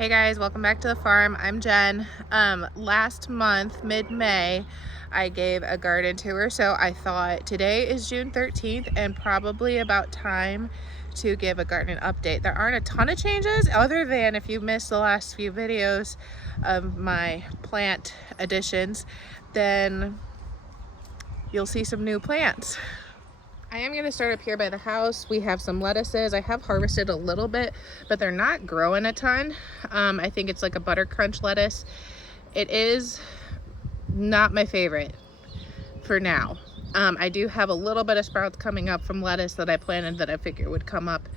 Hey guys, welcome back to the farm. I'm Jen. Last month, mid-May, I gave a garden tour, so I thought today is June 13th and probably about time to give a garden update. There aren't a ton of changes other than if you missed the last few videos of my plant additions, then you'll see some new plants. I am going to start up here by the house. We have some lettuces. I have harvested a little bit, but they're not growing a ton. I think it's like a butter crunch lettuce. It is not my favorite for now. I do have a little bit of sprouts coming up from lettuce that I planted that I figured would come up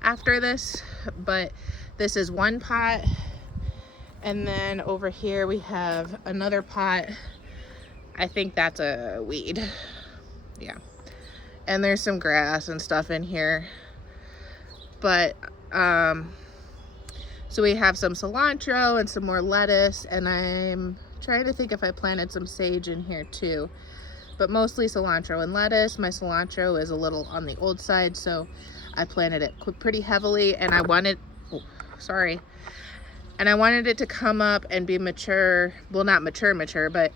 after this, but this is one pot. And then over here we have another pot. I think that's a weed. Yeah. And there's some grass and stuff in here, but so we have some cilantro and some more lettuce, and I'm trying to think if I planted some sage in here too, but mostly cilantro and lettuce. My cilantro is a little on the old side, so I planted it pretty heavily, and I wanted I wanted it to come up and be mature, well, not mature, but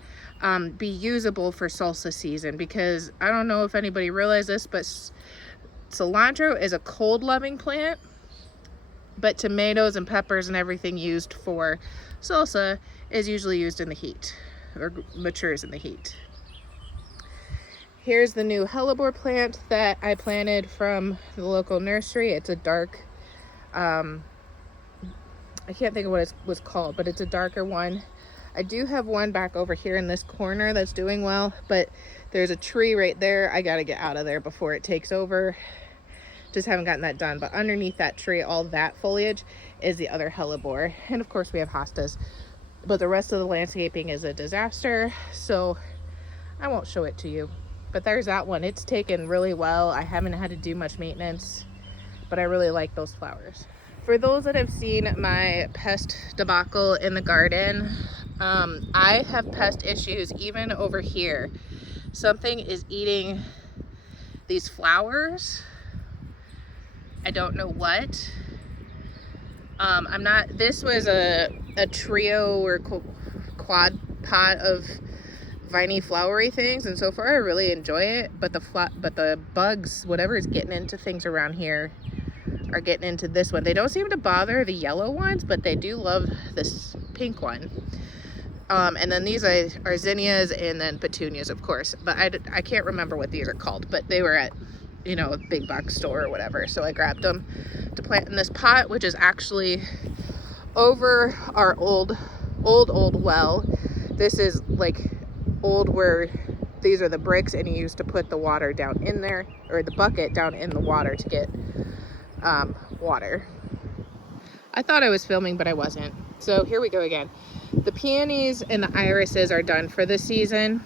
be usable for salsa season, because I don't know if anybody realized this, but cilantro is a cold loving plant, but tomatoes and peppers and everything used for salsa is usually used in the heat, or matures in the heat. Here's the new hellebore plant that I planted from the local nursery. It's a dark, I can't think of what it was called, but it's a darker one. I do have one back over here in this corner that's doing well, but there's a tree right there. I got to get out of there before it takes over. Just haven't gotten that done. But underneath that tree, all that foliage is the other hellebore. And of course we have hostas, but the rest of the landscaping is a disaster, so I won't show it to you. But there's that one. It's taken really well. I haven't had to do much maintenance, but I really like those flowers. For those that have seen my pest debacle in the garden, I have pest issues even over here. Something is eating these flowers. I don't know what. This was a trio or quad pot of viney flowery things, and so far I really enjoy it, but the bugs, whatever is getting into things around here, are getting into this one. They don't seem to bother the yellow ones, but they do love this pink one. And then these are zinnias and then petunias, of course, but I can't remember what these are called, but they were at, a big box store or whatever, so I grabbed them to plant in this pot, which is actually over our old well. This is like old, where these are the bricks, and you used to put the water down in there, or the bucket down in the water to get water. I thought I was filming, but I wasn't. So here we go again. The peonies and the irises are done for the season.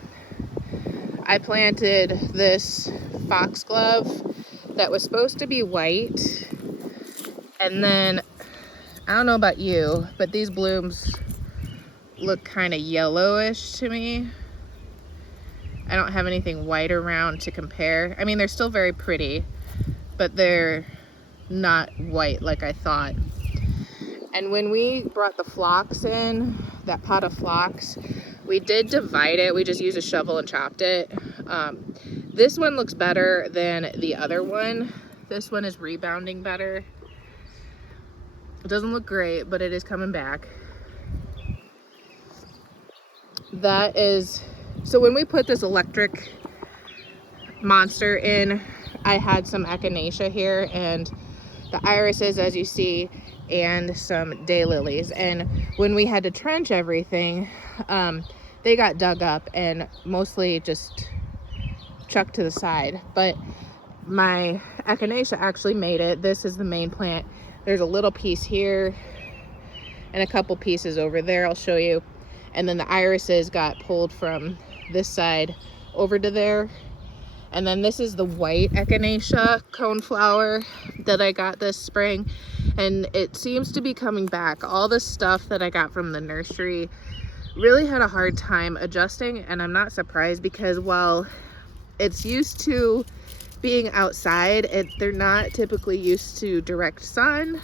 I planted this foxglove that was supposed to be white, and then I don't know about you, but these blooms look kind of yellowish to me. I don't have anything white around to compare. I mean, they're still very pretty, but they're not white like I thought. And when we brought the phlox in, that pot of phlox, we did divide it. We just used a shovel and chopped it. This one looks better than the other one. This one is rebounding better. It doesn't look great, but it is coming back. So when we put this electric monster in, I had some echinacea here and the irises, as you see, and some daylilies. And when we had to trench everything, they got dug up and mostly just chucked to the side. But my echinacea actually made it. This is the main plant. There's a little piece here and a couple pieces over there I'll show you. And then the irises got pulled from this side over to there. And then this is the white echinacea coneflower that I got this spring, and it seems to be coming back. All the stuff that I got from the nursery really had a hard time adjusting, and I'm not surprised, because while it's used to being outside, they're not typically used to direct sun.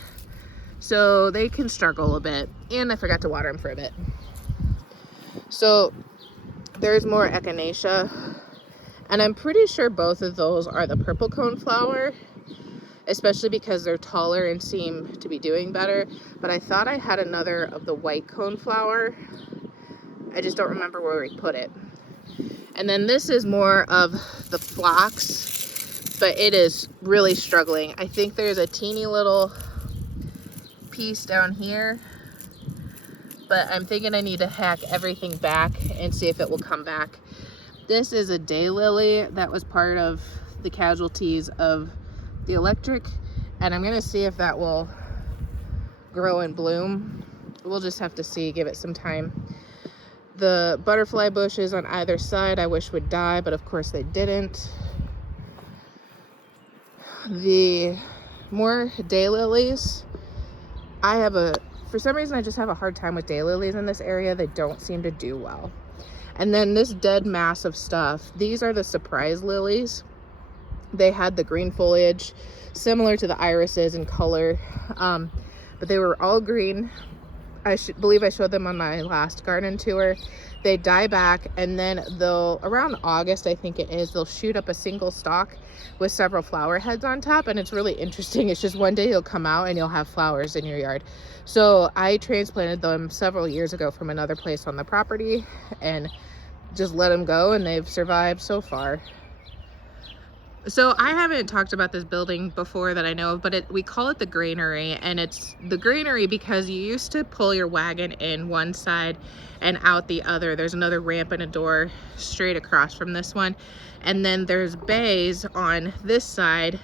So they can struggle a bit. And I forgot to water them for a bit. So there's more echinacea. And I'm pretty sure both of those are the purple coneflower, especially because they're taller and seem to be doing better. But I thought I had another of the white coneflower. I just don't remember where we put it. And then this is more of the phlox, but it is really struggling. I think there's a teeny little piece down here, but I'm thinking I need to hack everything back and see if it will come back. This is a daylily that was part of the casualties of the electric, and I'm gonna see if that will grow and bloom. We'll just have to see, give it some time. The butterfly bushes on either side I wish would die, but of course they didn't. The more daylilies, for some reason I just have a hard time with daylilies in this area. They don't seem to do well. And then this dead mass of stuff, these are the surprise lilies. They had the green foliage, similar to the irises in color, but they were all green. I believe I showed them on my last garden tour. They die back, and then they'll, around August I think it is, they'll shoot up a single stalk with several flower heads on top, and it's really interesting. It's just one day you'll come out and you'll have flowers in your yard. So I transplanted them several years ago from another place on the property and just let them go, and they've survived so far. So I haven't talked about this building before that I know of, but we call it the granary, and it's the granary because you used to pull your wagon in one side and out the other. There's another ramp and a door straight across from this one, and then there's bays on this side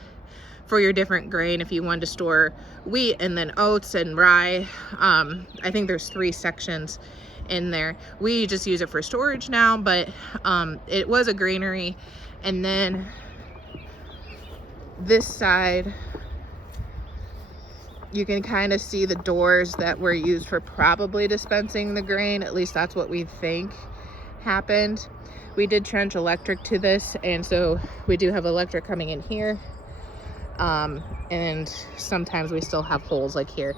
for your different grain if you wanted to store wheat and then oats and rye. I think there's 3 sections in there. We just use it for storage now, but it was a granary. And then this side, you can kind of see the doors that were used for probably dispensing the grain. At least that's what we think happened. We did trench electric to this, and so we do have electric coming in here. And sometimes we still have holes like here.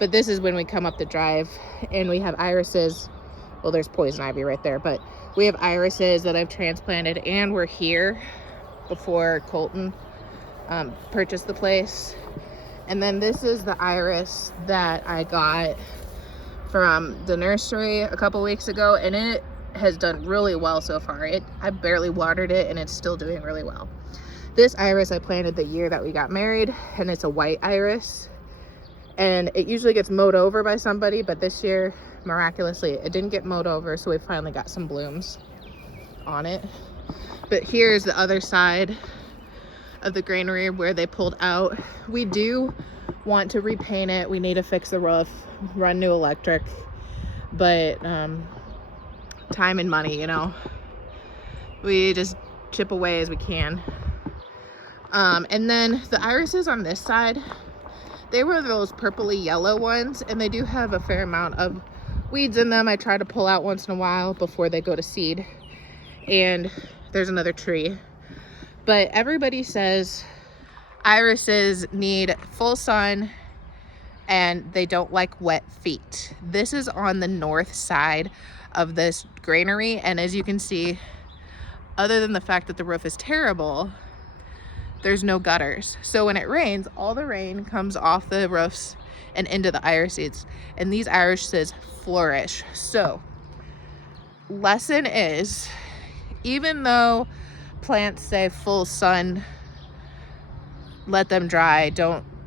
But this is when we come up the drive, and we have irises. Well, there's poison ivy right there, but we have irises that I've transplanted and were here before Colton purchased the place. And then this is the iris that I got from the nursery a couple weeks ago, and it has done really well so far. I barely watered it, and it's still doing really well. This iris I planted the year that we got married, and it's a white iris, and it usually gets mowed over by somebody, but this year miraculously it didn't get mowed over, so we finally got some blooms on it. But here's the other side of the granary where they pulled out. We do want to repaint it. We need to fix the roof, run new electric, but time and money, you know, we just chip away as we can. And then the irises on this side, they were those purpley yellow ones, and they do have a fair amount of weeds in them. I try to pull out once in a while before they go to seed. And there's another tree. But everybody says irises need full sun and they don't like wet feet. This is on the north side of this granary, and as you can see, other than the fact that the roof is terrible, there's no gutters. So when it rains, all the rain comes off the roofs and into the irises, and these irises flourish. So lesson is, even though plants say full sun, let them dry,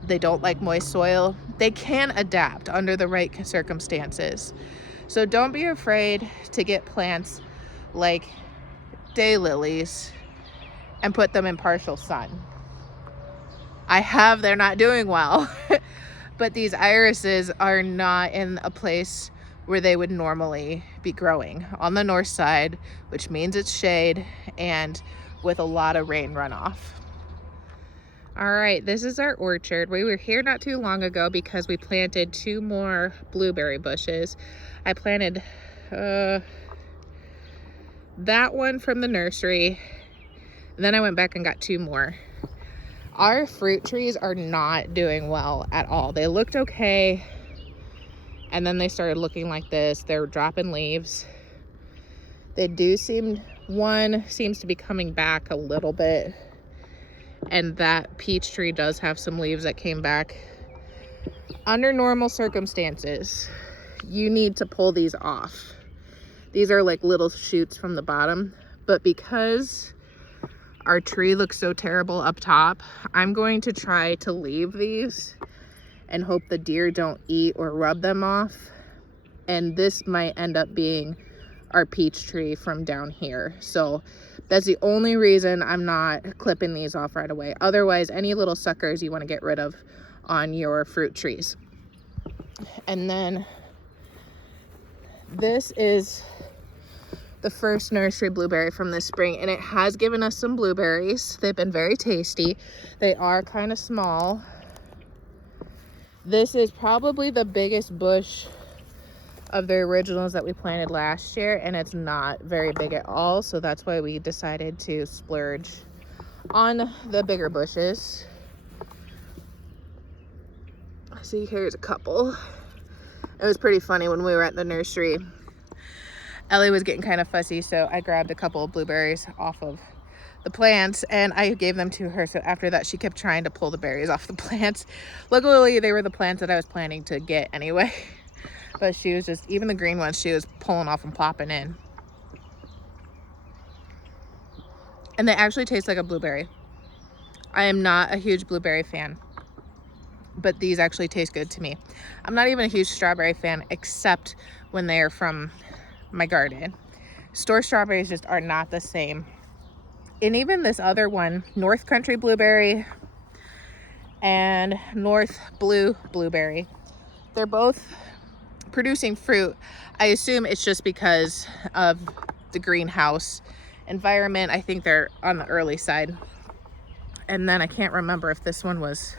they don't like moist soil, they can adapt under the right circumstances. So don't be afraid to get plants like daylilies and put them in partial sun. They're not doing well, but these irises are not in a place where they would normally be growing, on the north side, which means it's shade and with a lot of rain runoff. All right, this is our orchard. We were here not too long ago because we planted 2 more blueberry bushes. I planted that one from the nursery, and then I went back and got 2 more. Our fruit trees are not doing well at all. They looked okay, and then they started looking like this. They're dropping leaves. They do seem, one seems to be coming back a little bit, and that peach tree does have some leaves that came back. Under normal circumstances, you need to pull these off. These are like little shoots from the bottom, but because our tree looks so terrible up top, I'm going to try to leave these and hope the deer don't eat or rub them off. And this might end up being our peach tree from down here. So that's the only reason I'm not clipping these off right away. Otherwise, any little suckers you want to get rid of on your fruit trees. And then this is the first nursery blueberry from this spring, and it has given us some blueberries. They've been very tasty. They are kind of small. This is probably the biggest bush of the originals that we planted last year, and it's not very big at all, so that's why we decided to splurge on the bigger bushes. See, here's a couple. It was pretty funny when we were at the nursery. Ellie was getting kind of fussy, so I grabbed a couple of blueberries off of the plants and I gave them to her. So after that, she kept trying to pull the berries off the plants. Luckily, they were the plants that I was planning to get anyway. But she was just, even the green ones, she was pulling off and plopping in. And they actually taste like a blueberry. I am not a huge blueberry fan, but these actually taste good to me. I'm not even a huge strawberry fan, except when they're from my garden. Store strawberries just are not the same. And even this other one, North Country blueberry and North Blue blueberry, they're both producing fruit. I assume it's just because of the greenhouse environment. I think they're on the early side. And then I can't remember if this one was,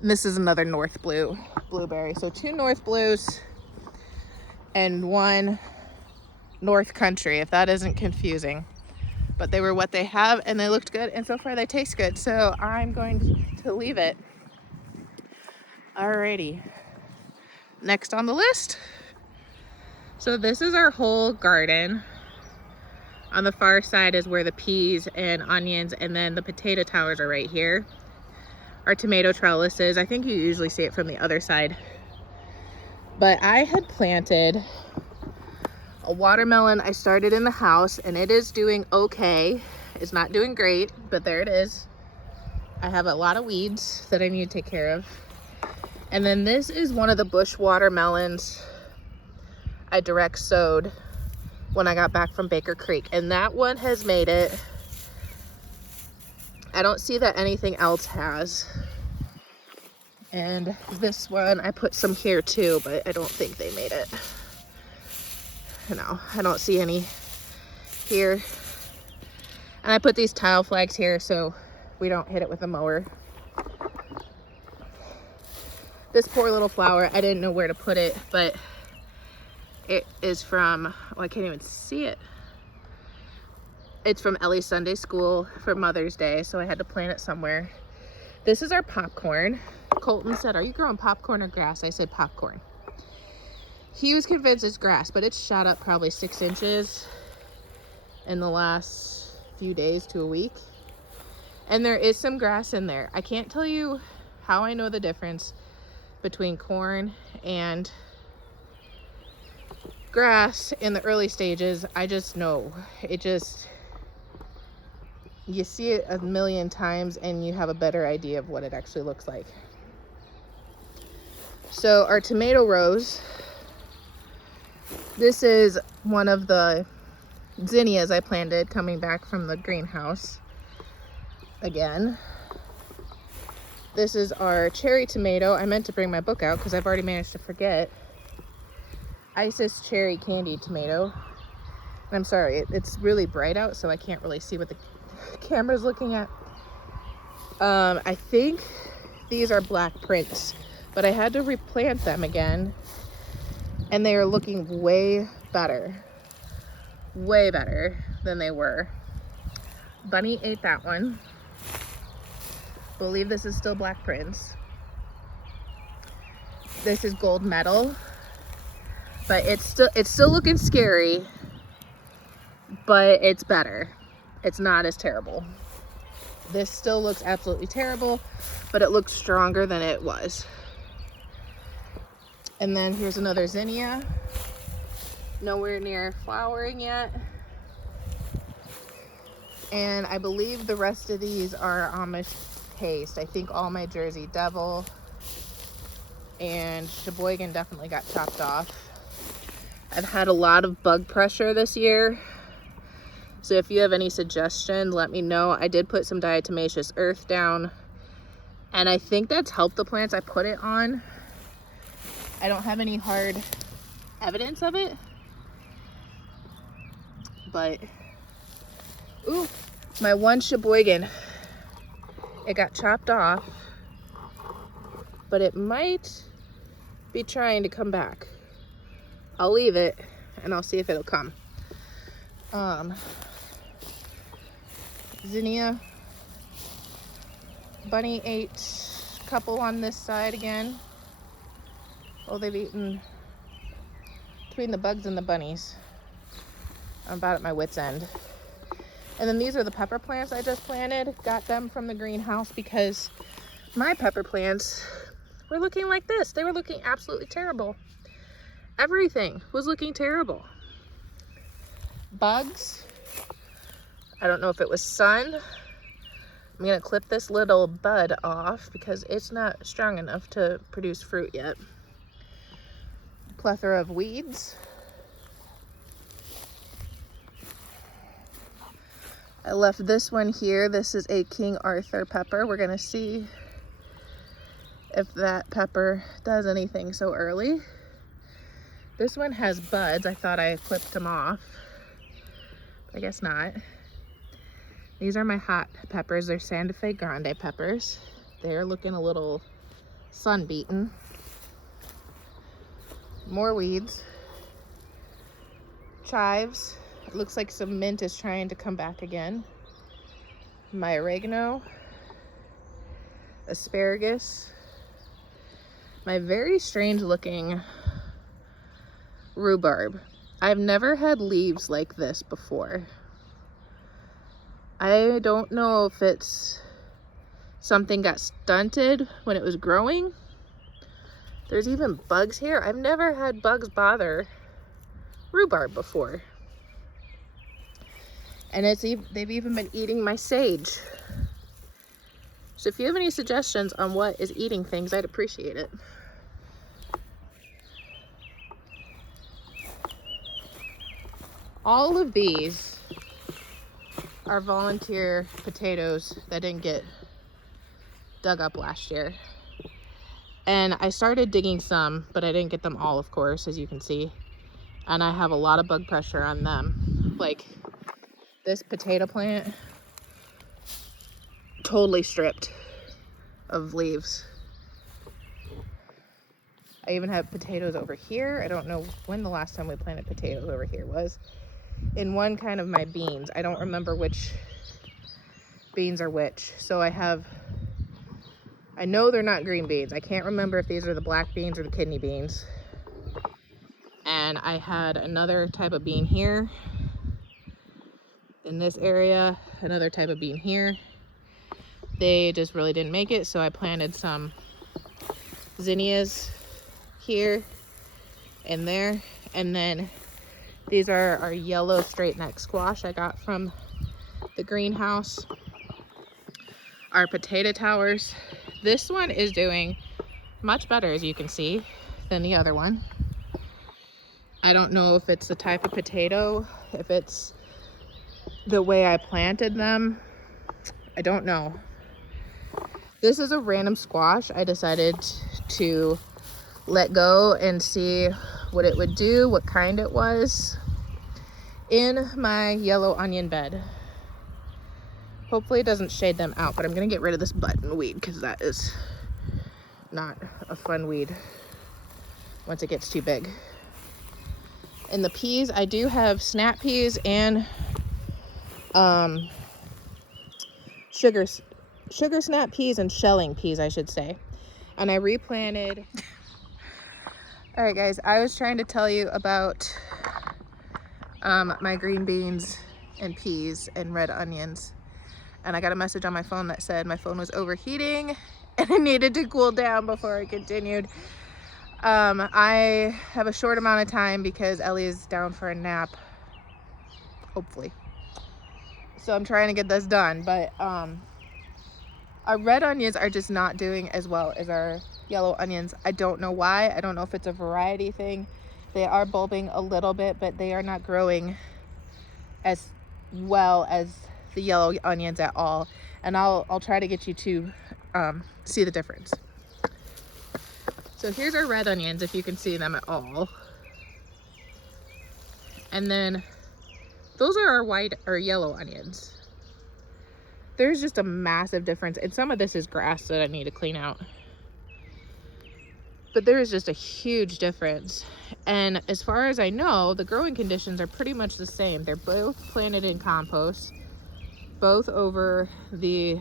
this is another North Blue blueberry. So 2 North Blues and 1 North Country, if that isn't confusing. But they were what they have, and they looked good, and so far they taste good. So I'm going to leave it. Alrighty. Next on the list. So this is our whole garden. On the far side is where the peas and onions, and then the potato towers are right here. Our tomato trellises. I think you usually see it from the other side. But I had planted a watermelon. I started in the house, and it is doing okay. It's not doing great, but there it is. I have a lot of weeds that I need to take care of. And then this is one of the bush watermelons I direct sowed when I got back from Baker Creek, and that one has made it. I don't see that anything else has. And this one, I put some here too, but I don't think they made it. No, I don't see any here. And I put these tile flags here so we don't hit it with a mower. This poor little flower, I didn't know where to put it, but it is from, oh, I can't even see it. It's from Ellie's Sunday school for Mother's Day, so I had to plant it somewhere. This is our popcorn. Colton said, "Are you growing popcorn or grass?" I said popcorn. He was convinced it's grass, but it's shot up probably 6 inches in the last few days to a week. And there is some grass in there. I can't tell you how I know the difference between corn and grass in the early stages. I just know. It just, you see it a million times and you have a better idea of what it actually looks like. So our tomato rows, this is one of the zinnias I planted coming back from the greenhouse. Again, this is our cherry tomato. I meant to bring my book out because I've already managed to forget. Isis cherry candy tomato. And I'm sorry, it's really bright out, so I can't really see what the camera's looking at. I think these are black prints, but I had to replant them again, and they are looking way better. Way better. than they were. Bunny ate that one. Believe this is still Black Prince. This is Gold Medal, but it's still looking scary, but it's better. It's not as terrible. This still looks absolutely terrible, but it looks stronger than it was. And then here's another zinnia. Nowhere near flowering yet. And I believe the rest of these are Amish paste. I think all my Jersey Devil and Sheboygan definitely got chopped off. I've had a lot of bug pressure this year, so if you have any suggestions, let me know. I did put some diatomaceous earth down, and I think that's helped the plants I put it on. I don't have any hard evidence of it, but ooh, my one Sheboygan, it got chopped off, but it might be trying to come back. I'll leave it and I'll see if it'll come. Zinnia. Bunny ate a couple on this side again. Oh, they've eaten between the bugs and the bunnies. I'm about at my wit's end. And then these are the pepper plants I just planted. Got them from the greenhouse because my pepper plants were looking like this. They were looking absolutely terrible. Everything was looking terrible. Bugs. I don't know if it was sun. I'm gonna clip this little bud off because it's not strong enough to produce fruit yet. Plethora of weeds. I left this one here. This is a King Arthur pepper. We're gonna see if that pepper does anything so early. This one has buds. I thought I clipped them off. I guess not. These are my hot peppers. They're Santa Fe Grande peppers. They're looking a little sun-beaten. More weeds. Chives. It looks like some mint is trying to come back again. My oregano. Asparagus. My very strange looking rhubarb. I've never had leaves like this before. I don't know if it's something got stunted when it was growing. There's even bugs here. I've never had bugs bother rhubarb before. And they've even been eating my sage. So if you have any suggestions on what is eating things, I'd appreciate it. All of these are volunteer potatoes that didn't get dug up last year. And I started digging some, but I didn't get them all, of course, as you can see. And I have a lot of bug pressure on them. Like this potato plant, totally stripped of leaves. I even have potatoes over here. I don't know when the last time we planted potatoes over here was. In one kind of my beans. I don't remember which beans are which. So I know they're not green beans. I can't remember if these are the black beans or the kidney beans. And I had another type of bean here in this area, another type of bean here. They just really didn't make it, so I planted some zinnias here and there. And then these are our yellow straight neck squash I got from the greenhouse. Our potato towers. This one is doing much better, as you can see, than the other one. I don't know if it's the type of potato, if it's the way I planted them. I don't know. This is a random squash I decided to let go and see what it would do, what kind it was, in my yellow onion bed. Hopefully it doesn't shade them out, but I'm gonna get rid of this button weed because that is not a fun weed once it gets too big. And the peas, I do have snap peas and um, sugar snap peas and shelling peas, I should say. And I replanted. All right, guys, I was trying to tell you about my green beans and peas and red onions. And I got a message on my phone that said my phone was overheating and it needed to cool down before I continued. I have a short amount of time because Ellie is down for a nap, hopefully. So I'm trying to get this done, but our red onions are just not doing as well as our yellow onions. I don't know why. I don't know if it's a variety thing. They are bulbing a little bit, but they are not growing as well as the yellow onions at all. And I'll try to get you to see the difference. So here's our red onions, if you can see them at all. And then those are our white or yellow onions. There's just a massive difference. And some of this is grass that I need to clean out. But there is just a huge difference. And as far as I know, the growing conditions are pretty much the same. They're both planted in compost, both over the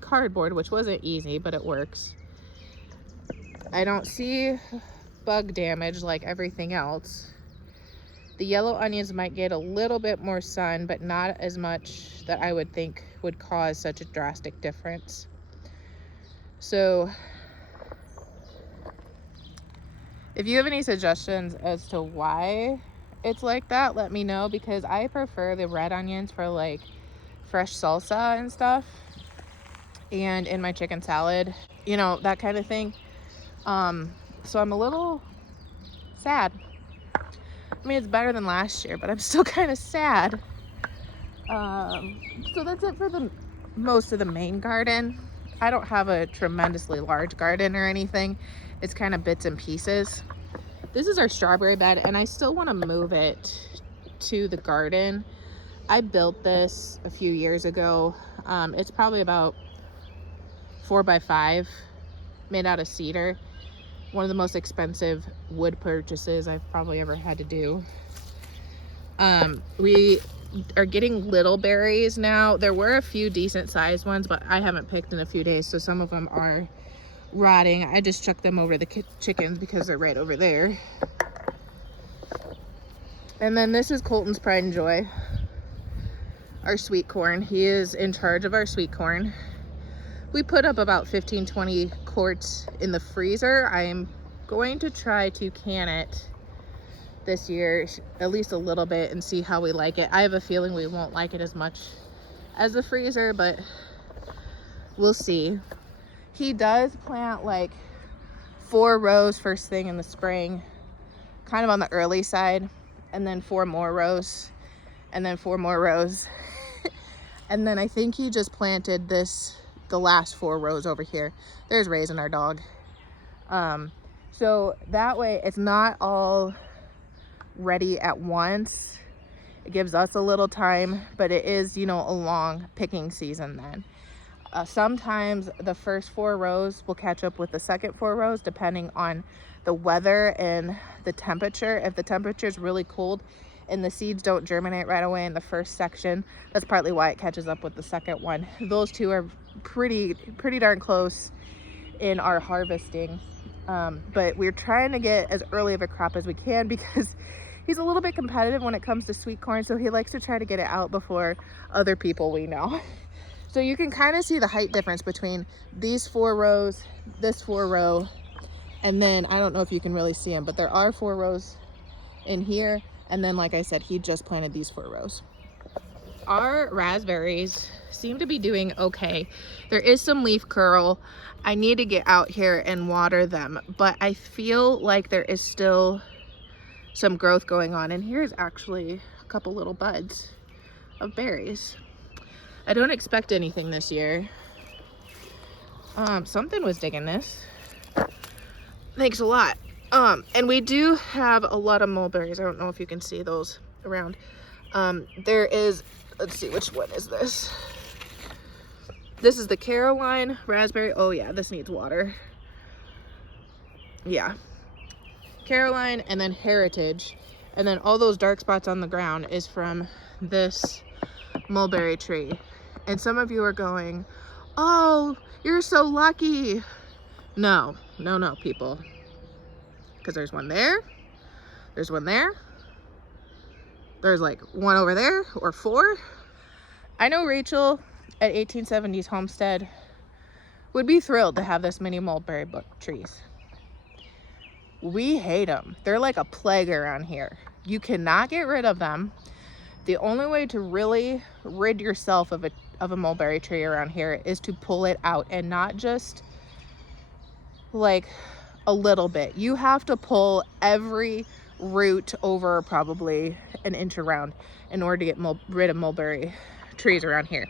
cardboard, which wasn't easy, but it works. I don't see bug damage like everything else. The yellow onions might get a little bit more sun, but not as much that I would think would cause such a drastic difference. So if you have any suggestions as to why it's like that, let me know, because I prefer the red onions for like fresh salsa and stuff, and in my chicken salad, you know, that kind of thing. So I'm a little sad. I mean, it's better than last year, but I'm still kind of sad. So that's it for the most of the main garden. I don't have a tremendously large garden or anything. It's kind of bits and pieces. This is our strawberry bed, and I still want to move it to the garden. I built this a few years ago. It's probably about 4 by 5, made out of cedar. One of the most expensive wood purchases I've probably ever had to do. We are getting little berries now. There were a few decent sized ones, but I haven't picked in a few days, so some of them are rotting. I just chucked them over the chickens because they're right over there. And then this is Colton's pride and joy, our sweet corn. He is in charge of our sweet corn. We put up about 15-20 quarts in the freezer. I am going to try to can it this year, at least a little bit, and see how we like it. I have a feeling we won't like it as much as the freezer, but we'll see. He does plant like 4 rows first thing in the spring, kind of on the early side, and then 4 more rows, and then 4 more rows. And then I think he just planted the last 4 rows over here. There's Raisin, our dog. So that way it's not all ready at once. It gives us a little time, but it is, you know, a long picking season then. Sometimes the first 4 rows will catch up with the second 4 rows depending on the weather and the temperature. If the temperature is really cold and the seeds don't germinate right away in the first section, that's partly why it catches up with the second one. Those two are pretty darn close in our harvesting, but we're trying to get as early of a crop as we can because he's a little bit competitive when it comes to sweet corn, so he likes to try to get it out before other people we know. So you can kind of see the height difference between these 4 rows, this 4 row, and then I don't know if you can really see them, but there are 4 rows in here. And then, like I said, he just planted these 4 rows. Our raspberries seem to be doing okay. There is some leaf curl. I need to get out here and water them, but I feel like there is still some growth going on. And here's actually a couple little buds of berries. I don't expect anything this year. Something was digging this. Thanks a lot. And we do have a lot of mulberries. I don't know if you can see those around. There is, let's see, which one is this? This is the Caroline raspberry. Oh yeah, this needs water. Yeah. Caroline, and then Heritage. And then all those dark spots on the ground is from this mulberry tree. And some of you are going, oh, you're so lucky. No, no, no, people. Because there's one there. There's one there. There's like one over there, or 4. I know Rachel at 1870s Homestead would be thrilled to have this many mulberry trees. We hate them. They're like a plague around here. You cannot get rid of them. The only way to really rid yourself of a mulberry tree around here is to pull it out, and not just like a little bit. You have to pull every root over probably an inch around in order to get rid of mulberry trees around here.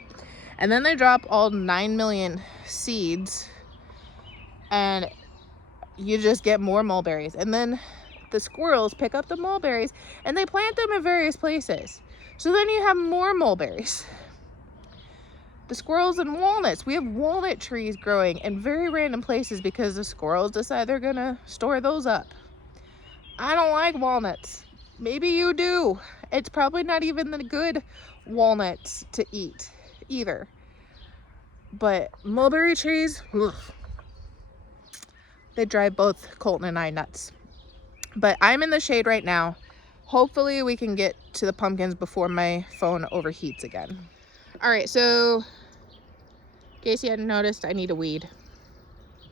And then they drop all 9 million seeds and you just get more mulberries. And then the squirrels pick up the mulberries and they plant them in various places. So then you have more mulberries. The squirrels and walnuts. We have walnut trees growing in very random places because the squirrels decide they're gonna store those up. I don't like walnuts. Maybe you do. It's probably not even the good walnuts to eat either. But mulberry trees, ugh, they drive both Colton and I nuts. But I'm in the shade right now. Hopefully we can get to the pumpkins before my phone overheats again. All right, so in case you hadn't noticed, I need a weed.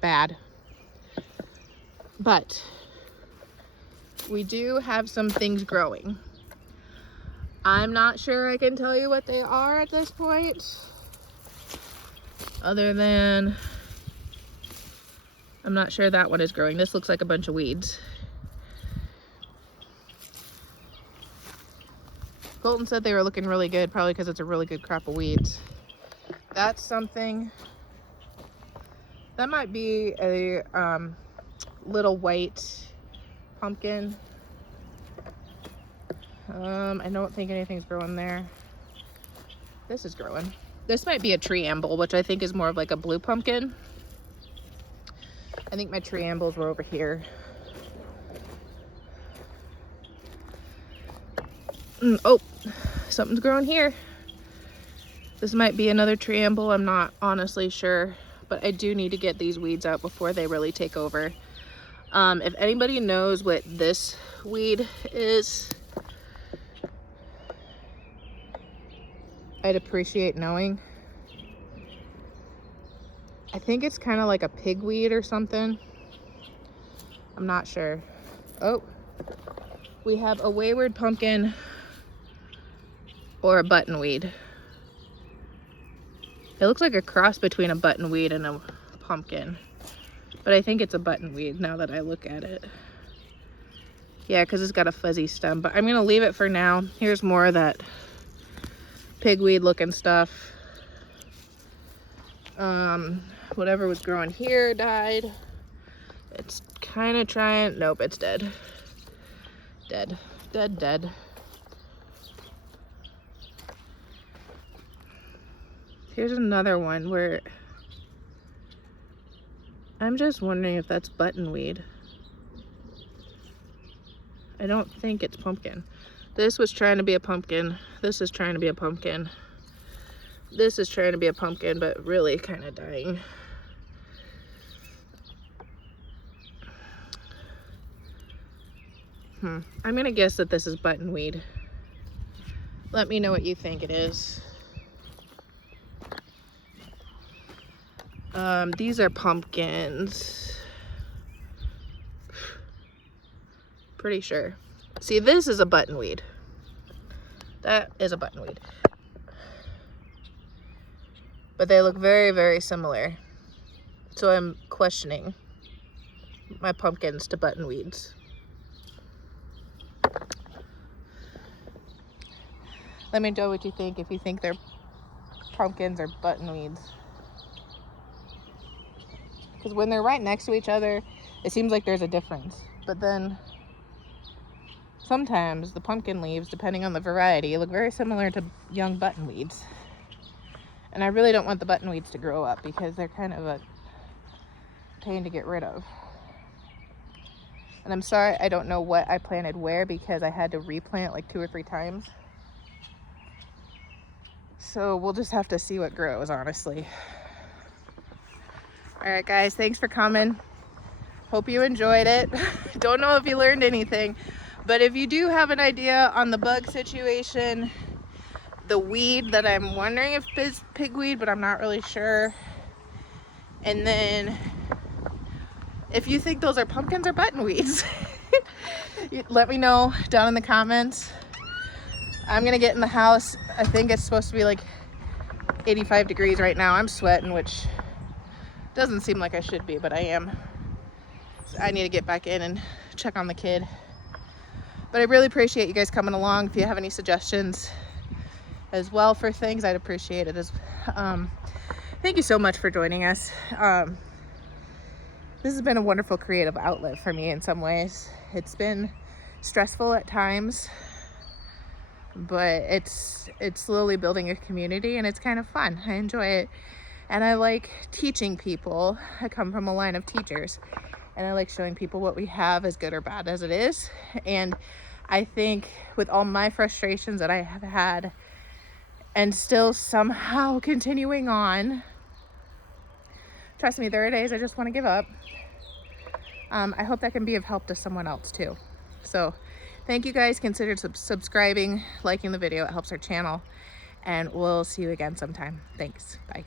Bad. But we do have some things growing. I'm not sure I can tell you what they are at this point, other than I'm not sure that one is growing. This looks like a bunch of weeds. Colton said they were looking really good, probably because it's a really good crop of weeds. That's something. That might be a little white pumpkin. I don't think anything's growing there. This is growing. This might be a tree amble, which I think is more of like a blue pumpkin. I think my tree ambles were over here. Oh, something's growing here. This might be another tree amble. I'm not honestly sure, but I do need to get these weeds out before they really take over. If anybody knows what this weed is, I'd appreciate knowing. I think it's kind of like a pigweed or something. I'm not sure. Oh, we have a wayward pumpkin or a buttonweed. It looks like a cross between a buttonweed and a pumpkin, but I think it's a buttonweed now that I look at it. Yeah, because it's got a fuzzy stem, but I'm gonna leave it for now. Here's more of that pigweed looking stuff. Whatever was growing here died. It's kind of trying, nope, it's dead. Dead, dead, dead. Here's another one where I'm just wondering if that's buttonweed. I don't think it's pumpkin. This was trying to be a pumpkin. This is trying to be a pumpkin. This is trying to be a pumpkin, but really kind of dying. I'm gonna guess that this is buttonweed. Let me know what you think it is. These are pumpkins. Pretty sure. See, this is a buttonweed. That is a buttonweed. But they look very, very similar. So I'm questioning my pumpkins to buttonweeds. Let me know what you think, if you think they're pumpkins or buttonweeds. Because when they're right next to each other, it seems like there's a difference. But then sometimes the pumpkin leaves, depending on the variety, look very similar to young buttonweeds. And I really don't want the buttonweeds to grow up because they're kind of a pain to get rid of. And I'm sorry I don't know what I planted where because I had to replant like 2 or 3 times. So we'll just have to see what grows, honestly. All right, guys, thanks for coming. Hope you enjoyed it. Don't know if you learned anything, but if you do have an idea on the bug situation, the weed that I'm wondering if is pigweed, but I'm not really sure. And then if you think those are pumpkins or buttonweeds, let me know down in the comments. I'm gonna get in the house. I think it's supposed to be like 85 degrees right now. I'm sweating, which doesn't seem like I should be, but I am. So I need to get back in and check on the kid. But I really appreciate you guys coming along. If you have any suggestions as well for things, I'd appreciate it. Thank you so much for joining us. This has been a wonderful creative outlet for me in some ways. It's been stressful at times, but it's slowly building a community, and it's kind of fun. I enjoy it, and I like teaching people. I come from a line of teachers, and I like showing people what we have, as good or bad as it is. And I think with all my frustrations that I have had and still somehow continuing on, trust me, there are days I just want to give up. I hope that can be of help to someone else too. So thank you guys. Consider subscribing, liking the video. It helps our channel, and we'll see you again sometime. Thanks. Bye.